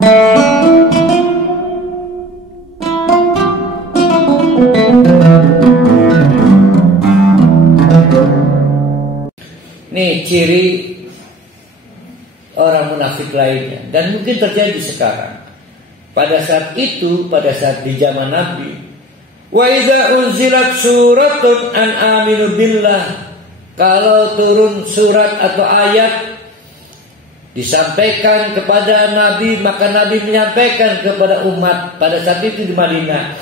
Nih ciri orang munafik lainnya, dan mungkin terjadi sekarang. Pada saat itu, pada saat di zaman Nabi, wa idza unzilat suratun an aminu billah, kalau turun surat atau ayat disampaikan kepada Nabi, maka Nabi menyampaikan kepada umat pada saat itu di Madinah,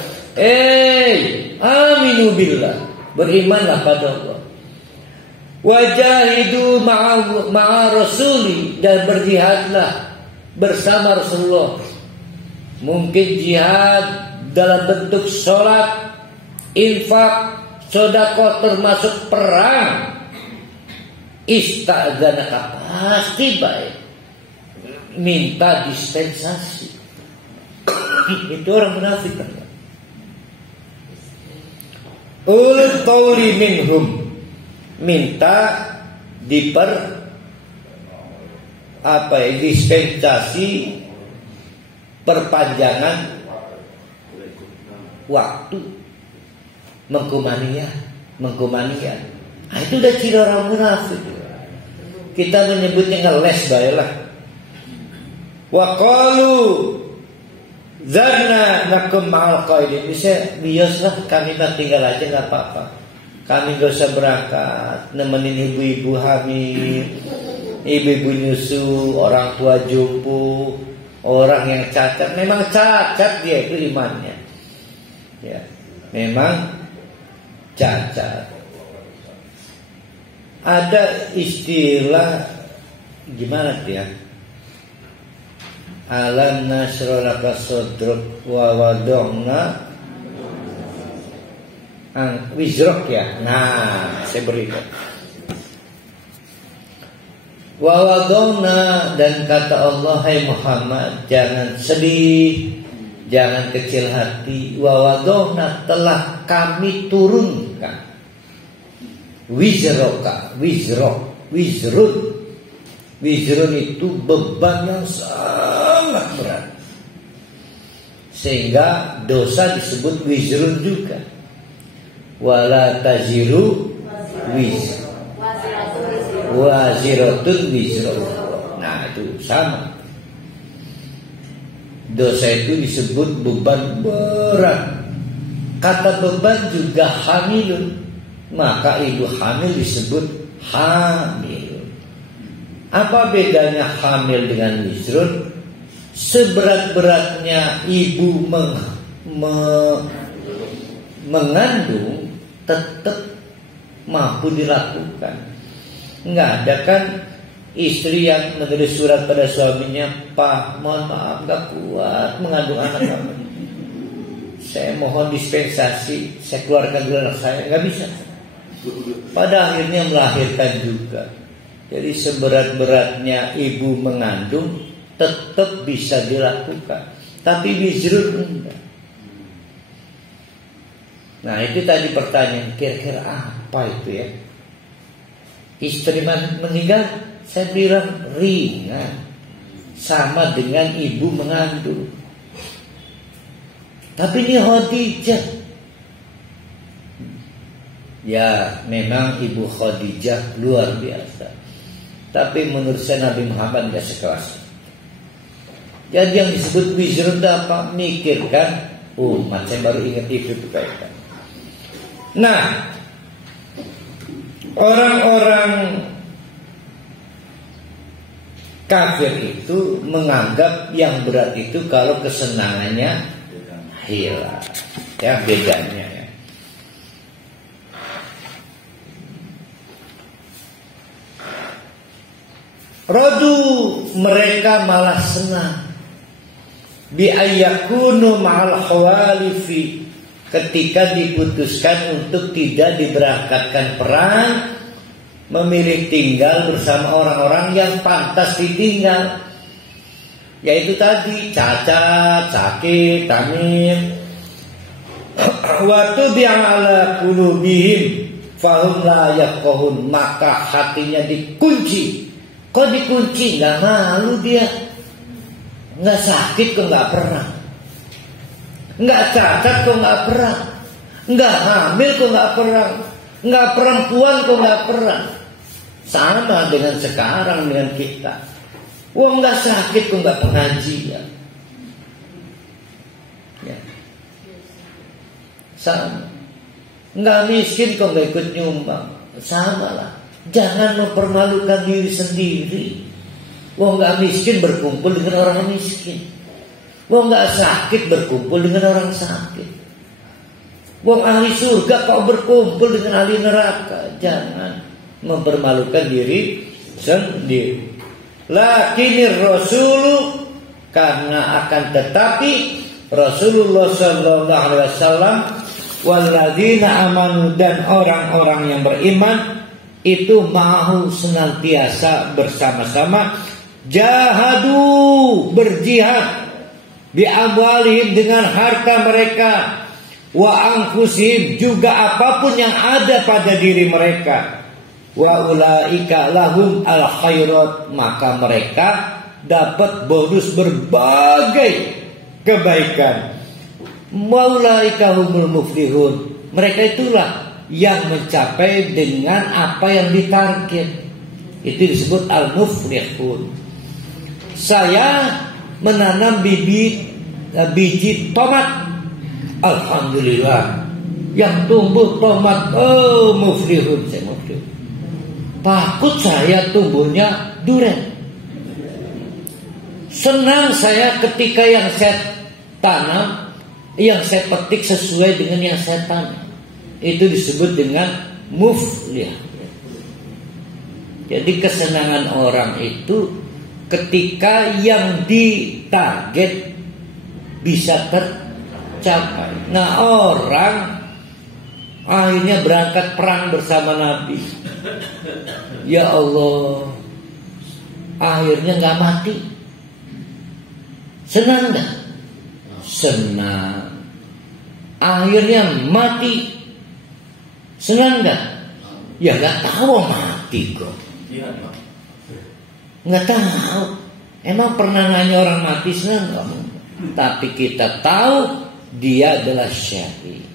aminu billah, berimanlah pada Allah. Wajahidu ma'a rasuli, dan berjihadlah bersama Rasulullah. Mungkin jihad dalam bentuk sholat, infak, sedekah, termasuk perang. Ista'dzanaka, pasti baik, minta dispensasi. Itu orang munafik. Ulul qawli minhum, minta dispensasi perpanjangan waktu, mengkumanian. Nah, itu udah ciri orang munafik. Kita menyebutnya ngeles baiklah. Wa qalu zarna nakum ma'al qaidin, bisa biaslah kami tinggal aja nggak apa-apa. Kami gak usah berangkat, nemenin ibu-ibu hamil, ibu-ibu nyusu, orang tua jumpu, orang yang cacat. Memang cacat dia itu imannya, ya, memang cacat. Ada istilah gimana dia? Alam nasra laka sadrak wa wada'na wizrok, ya. Nah, saya berikan wa wada'na, dan kata Allah, hai Muhammad, jangan sedih, jangan kecil hati. Wa wada'na, telah kami turunkan wizroka, wizrun itu beban yang sangat berat, sehingga dosa disebut wizrun juga. Wala taziru waziratun wizra. Nah, itu sama. Dosa itu disebut beban berat. Kata beban juga hamilun, maka ibu hamil disebut hamil. Apa bedanya hamil dengan wizrun? Seberat-beratnya ibu mengandung, tetap mampu dilakukan. Enggak ada kan istri yang menulis surat pada suaminya, Pak, mohon maaf gak kuat mengandung anak kamu, saya mohon dispensasi, saya keluarkan dulu anak saya. Gak bisa. Pada akhirnya melahirkan juga. Jadi seberat-beratnya ibu mengandung tetap bisa dilakukan, tapi wizrun enggak. Nah, itu tadi pertanyaan, kira-kira apa itu ya? Istri meninggal, saya bilang ringan, sama dengan ibu mengandung. Tapi ini Khadijah, ya memang ibu Khadijah luar biasa. Tapi menurut saya Nabi Muhammad tidak sekelas. Jadi yang disebut wizrun itu apa? Mikirkan umat. Saya baru ingat itu kaitan. Nah, orang-orang kafir itu menganggap yang berat itu kalau kesenangannya hilang. Ya, bedanya ya. Radu, mereka malah senang bi ayyakunu ma'al khawalifi, ketika diputuskan untuk tidak diberangkatkan perang, memilih tinggal bersama orang-orang yang pantas ditinggal, yaitu tadi cacat, sakit, tamim. Wa tubi'ala qulubihim fahum la yafqahun, maka hatinya dikunci. Kok dikunci? Nggak malu dia. Nggak sakit kok nggak perang. Nggak cacat kok nggak perang. Nggak hamil kok nggak perang. Nggak perempuan kok nggak perang. Sama dengan sekarang dengan kita. Wong nggak sakit kok nggak pengajian. Ya. Sama. Nggak miskin kok nggak ikut nyumbang. Sama lah. Jangan mempermalukan diri sendiri. Wong nggak miskin berkumpul dengan orang miskin. Wong nggak sakit berkumpul dengan orang sakit. Wong ahli surga kok berkumpul dengan ahli neraka. Jangan mempermalukan diri sendiri. Lakinir rasulu, karena akan tetapi Rasulullah sallallahu alaihi wasallam walladzina amanu, dan orang-orang yang beriman itu mau senantiasa bersama-sama jahadu, berjihad bi amwalihim, dengan harta mereka, wa anfusihim, juga apapun yang ada pada diri mereka, wa ulaika lahum al khairat, maka mereka dapat bonus berbagai kebaikan. Wa ulaika humul muflihun, mereka itulah yang mencapai dengan apa yang ditarget. Itu disebut al muflihun. Saya menanam biji tomat, alhamdulillah, yang tumbuh tomat, oh muflihun, saya muflihun. Takut saya tumbuhnya durian. Senang saya ketika yang saya tanam, yang saya petik sesuai dengan yang saya tanam. Itu disebut dengan muflih. Jadi kesenangan orang itu ketika yang ditarget bisa tercapai. Nah, orang akhirnya berangkat perang bersama Nabi. Ya Allah, akhirnya nggak mati. Senang nggak? Senang. Akhirnya mati. Senang nggak? Ya nggak tahu mati kok. Nggak tahu. Emang pernah nanya orang mati senang nggak? Tapi kita tahu dia adalah syahid.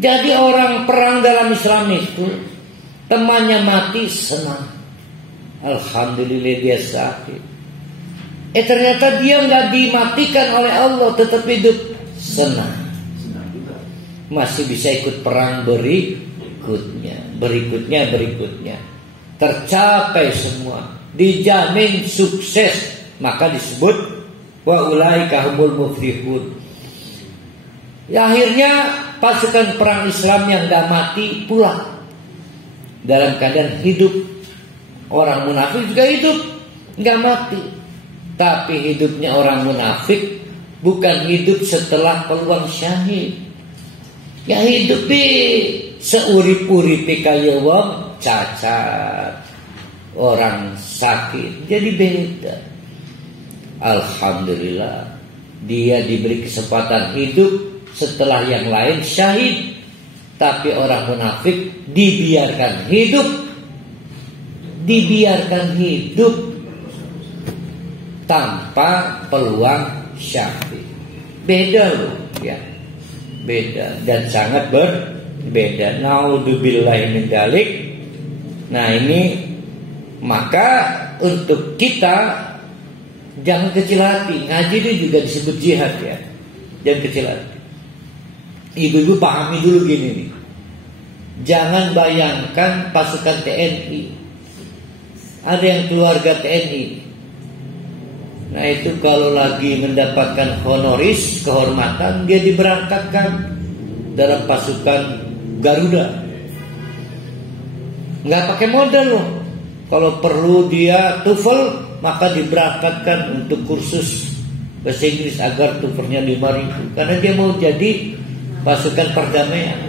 Jadi orang perang dalam Islam itu temannya mati senang. Alhamdulillah dia syahid. Ternyata dia nggak dimatikan oleh Allah, tetap hidup, senang. Masih bisa ikut perang berikutnya. Tercapai semua, dijamin sukses, maka disebut wa ulaika humul muflihun. Ya, akhirnya pasukan perang Islam yang gak mati pulang dalam keadaan hidup. Orang munafik juga hidup, gak mati. Tapi hidupnya orang munafik bukan hidup setelah peluang syahid. Ya hidup di seurip-uripi kaya wong cacat, orang sakit, jadi beda. Alhamdulillah, dia diberi kesempatan hidup setelah yang lain syahid. Tapi orang munafik dibiarkan hidup tanpa peluang syahid. Beda loh, ya, beda dan sangat berbeda. Naudzubillahi min dzalik. Nah ini, maka untuk kita jangan kecil hati. Ngaji ini juga disebut jihad, ya. Jangan kecil hati. Ibu-ibu pahami dulu gini nih. Jangan bayangkan pasukan TNI. Ada yang keluarga TNI. Nah itu kalau lagi mendapatkan honoris, kehormatan, dia diberangkatkan dalam pasukan Garuda. Nggak pakai modal loh. Kalau perlu dia TOEFL, maka diberangkatkan untuk kursus bahasa Inggris agar TOEFL-nya 5.000. Karena dia mau jadi pasukan perdamaian.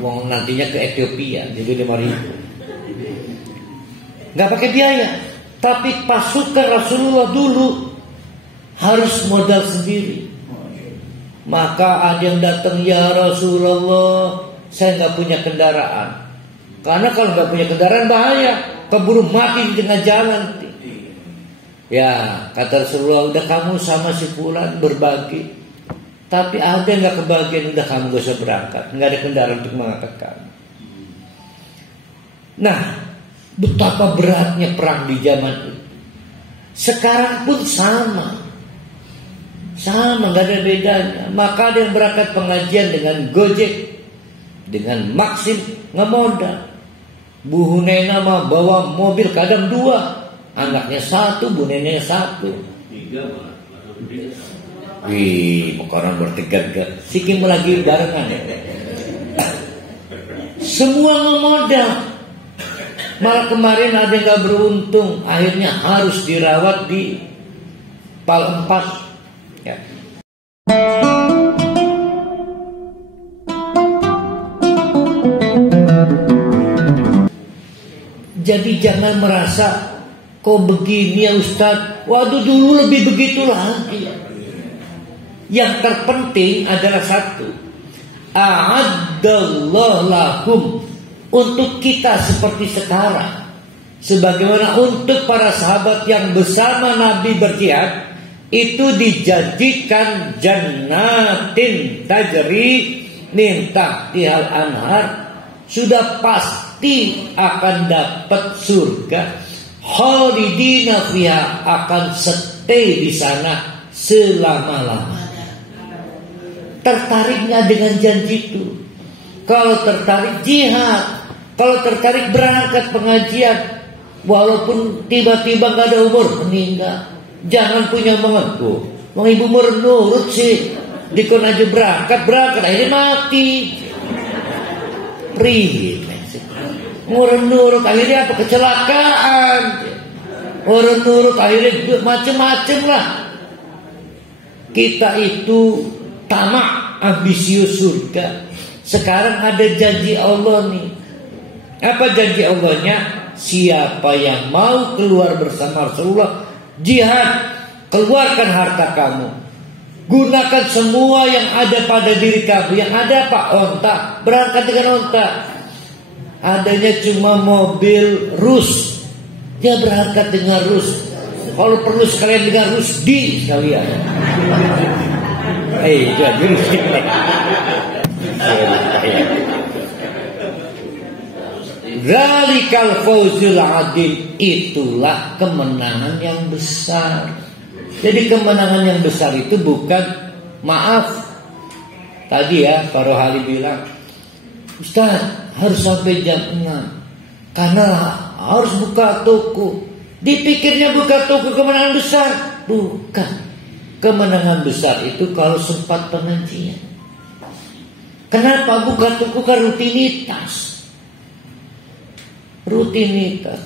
Mau nantinya ke Ethiopia, jadi 5.000. Nggak pakai biaya. Tapi pasukan Rasulullah dulu harus modal sendiri. Maka ada yang datang, ya Rasulullah, saya nggak punya kendaraan. Karena kalau nggak punya kendaraan bahaya, keburu mati di tengah jalan. Ya kata Rasulullah, udah kamu sama si fulan berbagi, tapi ada nggak kebagian, udah kamu gak usah berangkat, nggak ada kendaraan untuk mengangkat kamu. Nah, betapa beratnya perang di zaman itu. Sekarang pun sama, nggak ada bedanya. Maka ada yang berangkat pengajian dengan Gojek, dengan Maxim, ngemodal. Bu Hunaina mah bawa mobil kadang 2. Anaknya 1, Bu neneknya 1. 3 malah. Wih, orang bertiga-tiga. Sikim lagi barengan. Semua ngemodal. Malah kemarin ada yang gak beruntung, akhirnya harus dirawat di Pal 4. Ya. Jadi jangan merasa kok begini ya Ustadz, waduh dulu lebih begitu lagi. Yang terpenting adalah satu, a'addallahu lakum, untuk kita seperti sekarang, sebagaimana untuk para sahabat yang bersama Nabi berjihad, itu dijanjikan jannatin tajri min tahtihal anhar, sudah pasti akan dapat surga, khalidina fiha, akan stay di sana selama-lamanya. Tertariknya dengan janji itu. Kalau tertarik jihad, kalau tertarik berangkat pengajian, walaupun tiba-tiba gak ada umur meninggal, jangan punya mengeku. Mau ibu umur nurut sih, dikon aja berangkat akhirnya mati. Rih, umur nurut akhirnya apa, kecelakaan. Umur nurut akhirnya macem-macem lah. Kita itu tamak, ambisius surga. Sekarang ada janji Allah nih. Apa janji Allahnya? Siapa yang mau keluar bersama Rasulullah jihad, keluarkan harta kamu, gunakan semua yang ada pada diri kamu. Yang ada apa? Onta. Berangkat dengan onta. Adanya cuma mobil Rus, ya berangkat dengan Rus. Kalau perlu sekalian dengan Rusdi sekalian. Jadi Rusdi. Zalikal fawzul adil, itulah kemenangan yang besar. Jadi kemenangan yang besar itu bukan, maaf, tadi ya Pak Rohali bilang, Ustaz harus sampai jam 6 karena harus buka toko. Dipikirnya buka toko kemenangan besar. Bukan. Kemenangan besar itu kalau sempat pengajian. Kenapa buka toko? Kan rutinitas.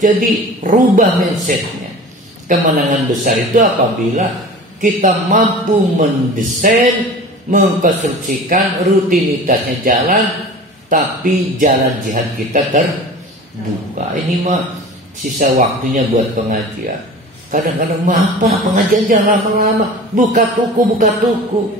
Jadi rubah mindsetnya. Kemenangan besar itu apabila kita mampu mendesain, mengkonstruksikan rutinitasnya jalan, tapi jalan jihad kita terbuka. Ini mah sisa waktunya buat pengajian. Kadang-kadang apa pengajian jangan lama-lama. Buka toko.